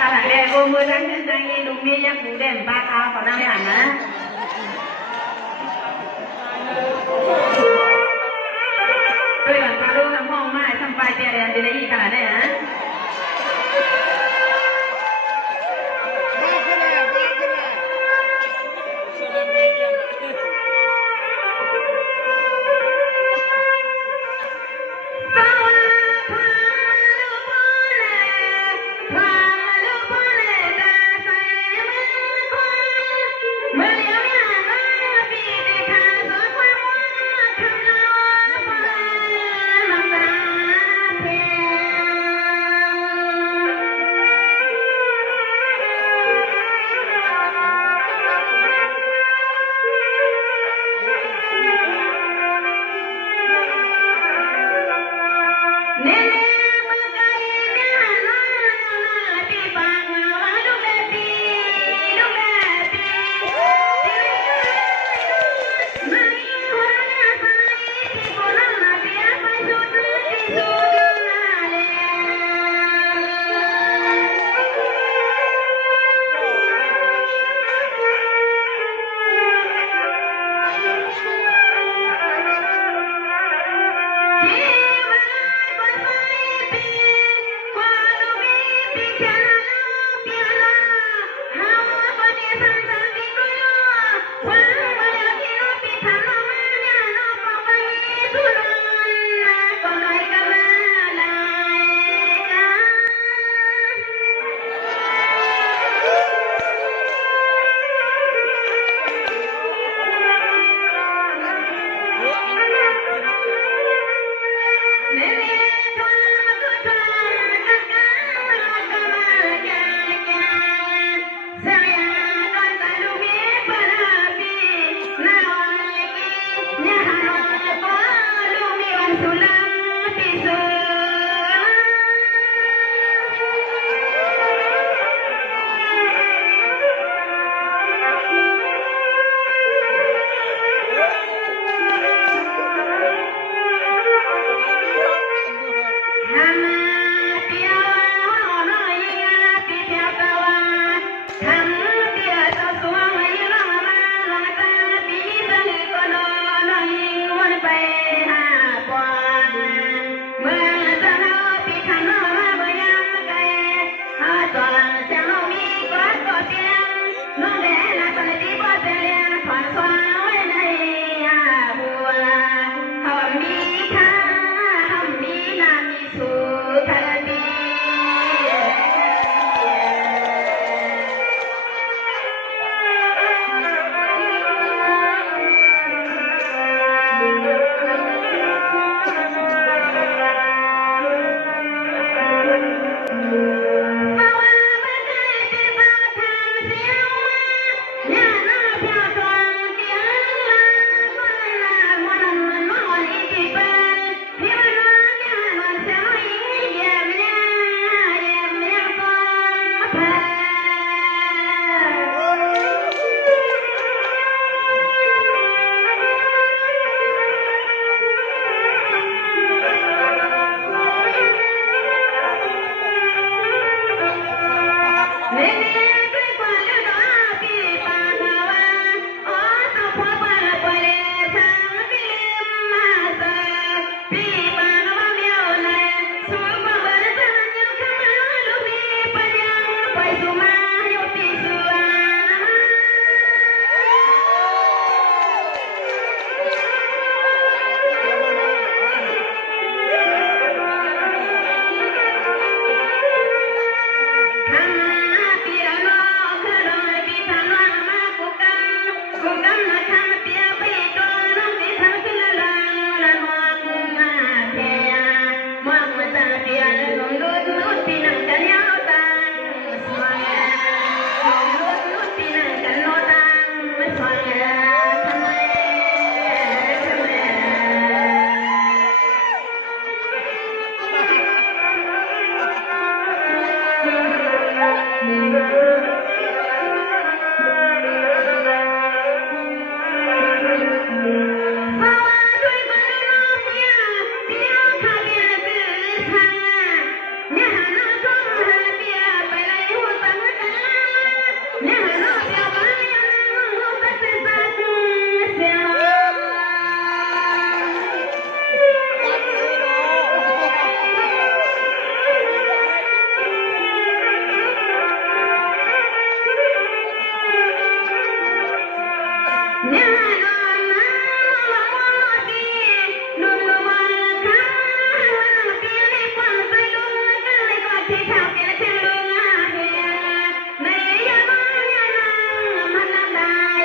ขณะแรกโกมือทั้งเส้นใจลูกมียักษ์หูเด่นปลาขาวเขานั่งหันนะด้วยหลังคาลูกทั้งห้องไม้ทำไฟเตียเรียนดีเลยอีกขนาดนี้ฮะ ที่ทางเป็นเชิงลุงเฮียในยามยามมันละลาย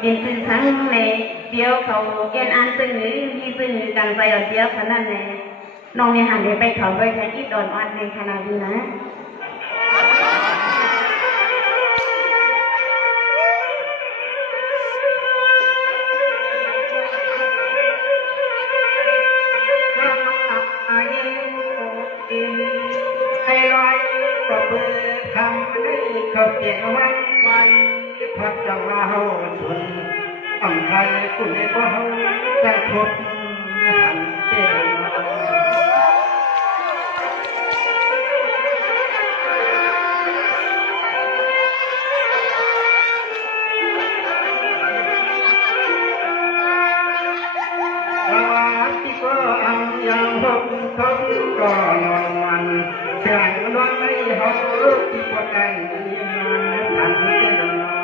เป็นซึ่งทั้งในเดียวเขาเกณฑ์อันซึ่งหรือที่ซึ่งกันไปเดียวขนาดนี้น้องเนี่ยหันไปเขาไปแค่ที่ดอนอัดในขนาดนี้นะเขาเกี่ยววันไว้พัดจังว่าเฮาสุนอ่ำไทยคุณเอกว่าเฮาได้ทบหันเจที่ก็อังยังพบเขาก็นอนวันเสียงนอนไม่เฮาที่ก็ได้อันนี้เป็นน้อง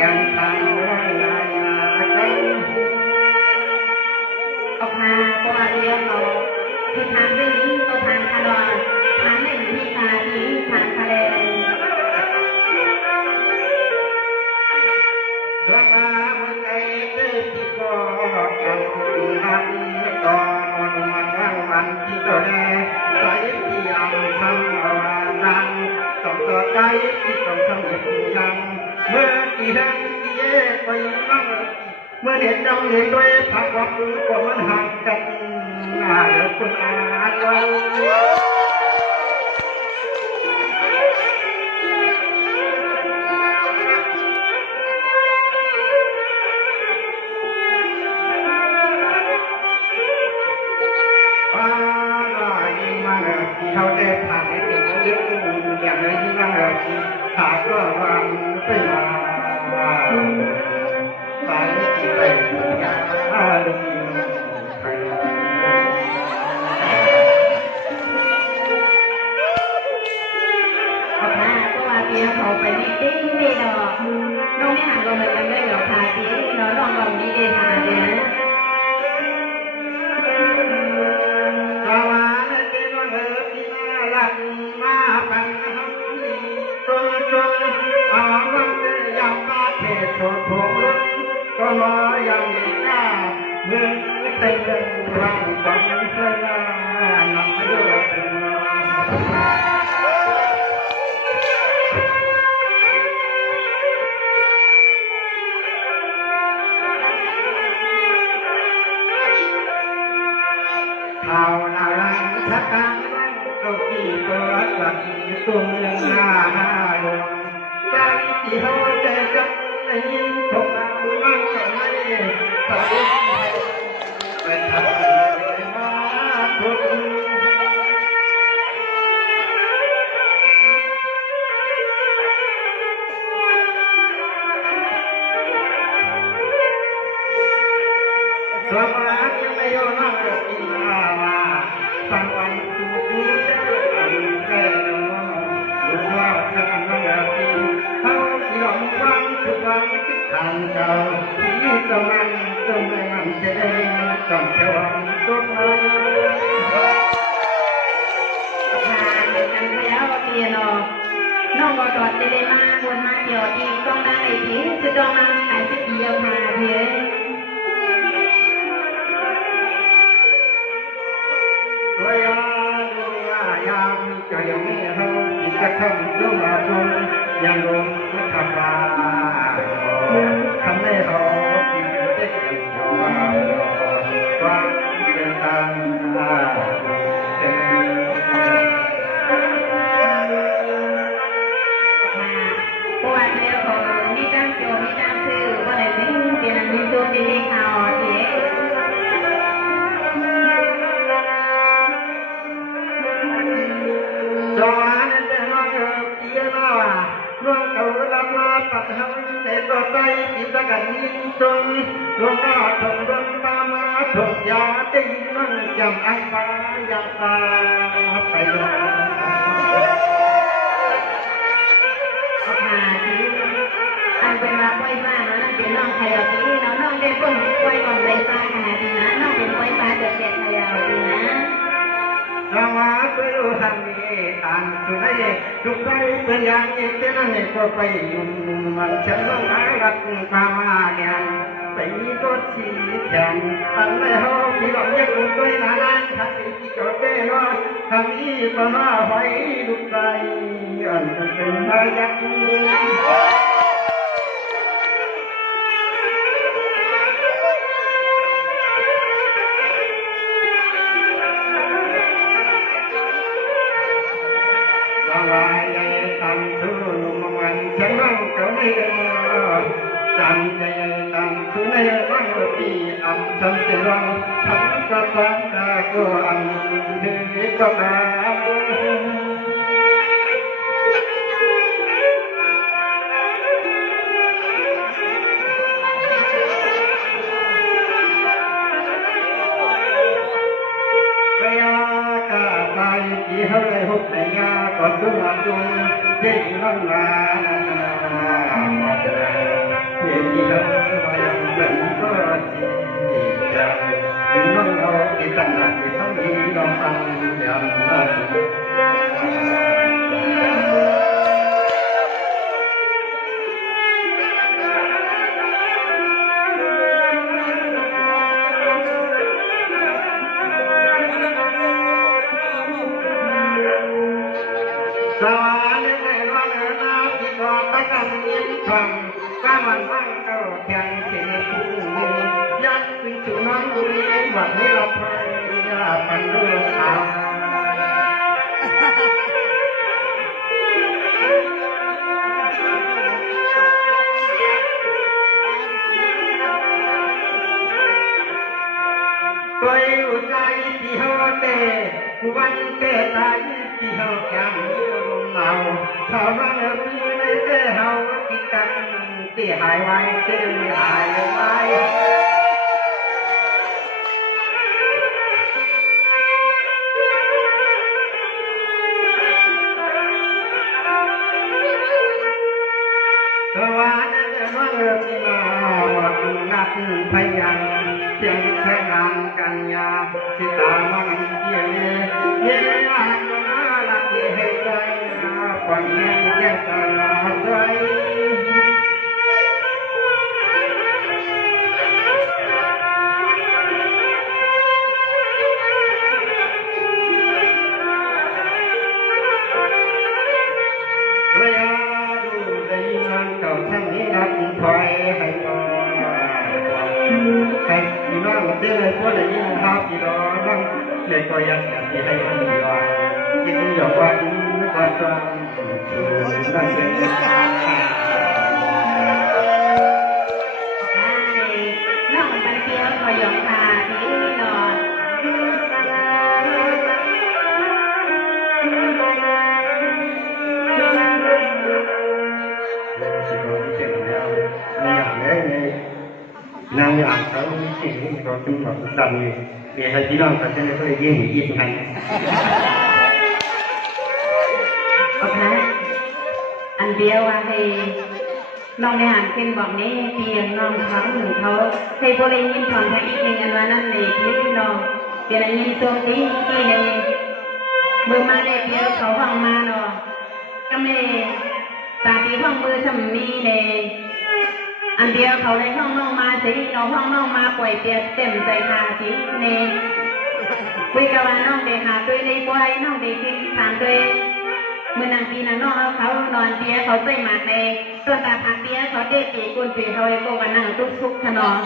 ยังทางว่าลายากัน ออกมาตัวเดียวเราคือทางด้วยนี้ตัวทางคาร์ดอนทางหนึ่งที่คาที่ทางคาเลน สวมาเมื่อไงเด็กที่ก็กันหันตอนมันร่างมันที่ตัวแดงใส่ที่ยำทำเอาดังต้องตัวใจที่ต้องทำเหตุยังเมื่อกี่แห่งกี่เย่ไปนั่งเมื่อเห็นดำเห็นด้วยผักวัดรู้ว่ามันห่างกันหน้าเดือดคนอาเรา เขาได้ผ่านในสิ่งที่อย่างไรที่นั่งเราหาก็วางไปมาสายที่ไปยาลูกไป ออกมาตัวเดียวเขาไปนี่ติ้งนี่ดอกน้องไม่หันลงไปกันได้หรอกค่ะที่เราลองลองนี่เองค่ะเดี๋ยว สวรรค์เจ้าเอ๋ยที่น่ารักมาปังจนเอาวังยาวตาเทศโถงรถก็รออย่างนี้ก้าเมื่อเต็มรังฝันเธอหน้าหนักเยอะเป็น ข่าวนาลังทักการวันเก้าที่เปิดหลักตัวเมืองหน้าดวงใจที่เขาใจจับในยินพบเราบ้างก็ไม่สะดุดเป็นทางมาทุกสมาธิไม่ยอมนั่งกินข้าวมาสังวันสุขีอันเกิดรู้ว่าจะอันนั้นกินเขาที่หลงฟังทุกวันทางเก่าที่ตรงนั้นตรงนั้นจะได้ต้องเชื่อตัวมัน ทานกันแล้วเตียนอน้องก็จอดได้มาวนมาเดียวที่ต้องได้ที่จะต้องมาขายสิเดียวค่ะเพื่อน ตัวยายามใจไม่เฮาที่จะทำด้วยมาจนยังลงทุกขบาทำให้เราที่อยู่ได้กันยอความเป็นตามเป็น ตัวเดียวของนี่ตั้งโจนี่ตั้งชื่อว่าอะไรนี่เดี๋ยวนี้ตัวเป็นเลขาเทีย สวรรค์จะมาเกิดเกี่ยวมาลวงเขาละมาตัดหันในตัวใจที่ตะกันยินจนลวงมาถงดนตามาถกยาได้ยินมันจำไอ้ฟ้าอย่างตาไปลง ออกมาที่อันเป็นว่าปล่อยฟ้าเนาะนั่นเป็นน้องไทยเอาที่เนาะน้องได้คนปล่อยก่อนเลยฟ้าขนาดนี้นะน้องเป็นปล่อยฟ้าจะเสร็จแล้วดีนะ สมาธิรู้ทำนี้ต่างสุนัยทุกใจเป็นอย่างนี้เจ้าหน้าก็ไปยุ่งมันฉันต้องหารักความอาเนียนไปมีตัวชี้แทนตั้งในห้องที่เราเรียกตัวด้วยนานๆทักที่ก็เต้นว่าทำนี้ก็น่าไว้ลูกใจอันเป็นมายักษ์ ลายใจตันทุลุมมันฉันนั่งเจ้าไม่ได้ตันใจตันทุในนั่งปีอันฉันเสียงฉันก็ฟังก็อันดีก็มาที่เขาได้พบแต่ยาก่อนตัวจุนที่นั่งนา แข่งเสียงผู้ยักษ์เป็นสุนัขดูเองว่าให้เราพยาปันเรื่องสาวตัวอยู่ใจที่เขาเตะวันเตะใจที่เขาแข่งเราเขาว่าเออพี่ไม่เตะเขาที่กันที่หายไว้ที่หายไว้ สวรรค์จะมาเลิกมาหมดนักพยังเพียงแค่งานกันยาสิตามันเยี่ยเยี่ยมากมาลักให้ใจความยังแค่ตาใจระยะดูได้ยินเก่าทั้งนี้นักถอยให้ต่อให้น้องเจ้าพวกได้ยินภาพที่รอน้องเด็กก็ยังที่ให้มันดีว่าที่นี่อยากว่านึกว่าจะนั่นเป็น น้องไปเที่ยวก็ยอมพาที่นอน นางอยากเขาสิ่งที่เราต้องแบบดำเลยมีใครที่น้องแต่เช่นนั้นก็เลยยิ่งยิ่งให้ โอเคอันเดียวว่าให้น้องในหางเป็นบอกนี้เพียงน้องเขาหนึ่งเขาให้พวกเรายินถอนแค่อีกหนึ่งอันว่านั่นเลยที่น้องเดี๋ยวยินตรงที่ที่ในมือมาได้เพียงเขาฟังมาเนาะก็ไม่ตาตีฟังมือสำนีในอันเดียวเขาเลยห้องน้องมาสิเราห้องน้องมาปล่อยเปียเต็มใจคาสิในคุยกับว่าน้องเด็กหาตัวในปล่อยน้องเด็กที่ถามตัวเมื่อนางปีน่ะน้องเขานอนเปียเขาใส่หมากในต้นตาพักเปียเขาเด็กปีกุนปีเขาเลยโกกันนั่งทุกๆขนม